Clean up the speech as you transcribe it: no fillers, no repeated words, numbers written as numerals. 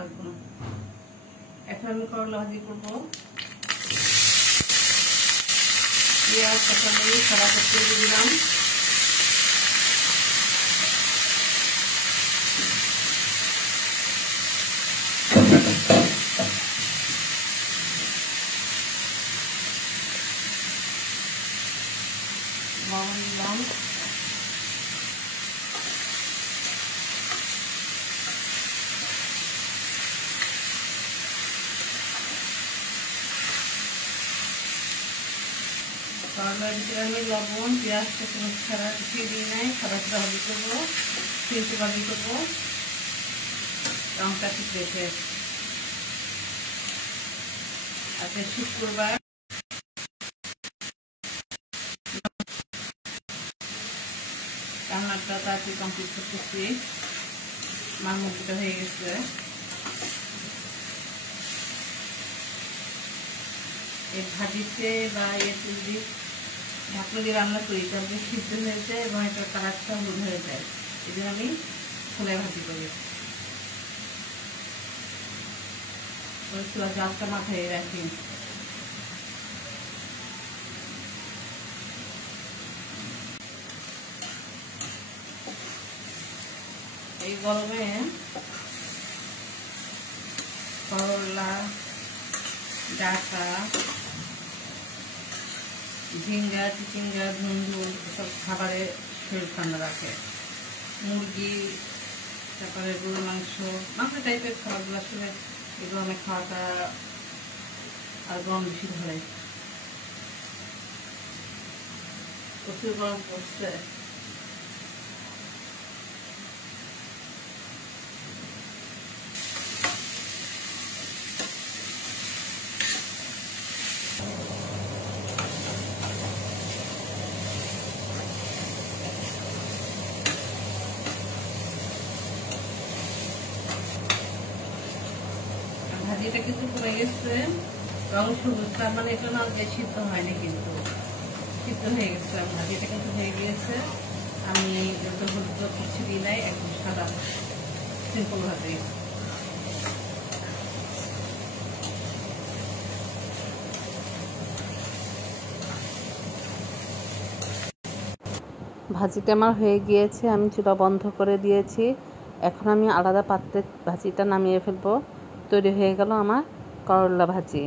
লাগবে না। এখন আমি করলা ভাজি করবো। পেঁয়াজ কাঁচামরিচ সাদা করতে দিলাম। লবণ দিলাম। করলার ভিতরে আমি লবণ পেঁয়াজ কাঁচামরিচ ছাড়া কিছুই দিই নাই। সাদা সাদা ভাজি করবো, সিম্পল ভাজি করবো, লঙ্কা ঠিক রেখে। আজকে শুক্রবার, রান্নাটা তাড়াতাড়ি কমপ্লিট করতেছি। আমার মুরগিটা হয়ে গেছে। এই ভাজিতে বা যদি ঢাকনা দিয়ে রান্না করি তাহলে সিদ্ধ হয়ে যায় এবং এটার কালারটা হলুদ হয়ে যায়। এই জন্য আমি খোলায় ভাজি করি। জালটা মাথায় রাখি। এই গরমে করলা, ডাঁটা, ঝিঙ্গা, চিচিঙ্গা, ধুন্দুল সব খাবারে শরীর ঠান্ডা রাখে। মুরগি, তারপরে গরুর মাংস টাইপের খাবারগুলো আসলে এই গরমে খাওয়াটা আর গরম বেশি ধরে। প্রচুর গরম পড়ছে। ভাজিটা কিন্তু পড়ে গেছে, রং সবুজ, তার মানে এটা না সিদ্ধ হয়নি, কিন্তু সিদ্ধ হয়ে গেছে। ভাজিটা কিন্তু হয়ে গিয়েছে। আমি হলুদ কিছু দিই নাই, একদম সাদা সিম্পল ভাজি। ভাজিটা আমার হয়ে গিয়েছে, আমি চুলা বন্ধ করে দিয়েছি। এখন আমি আলাদা পাত্রে ভাজিটা নামিয়ে ফেলবো। তৈরি হয়ে গেল আমার করলা ভাজি।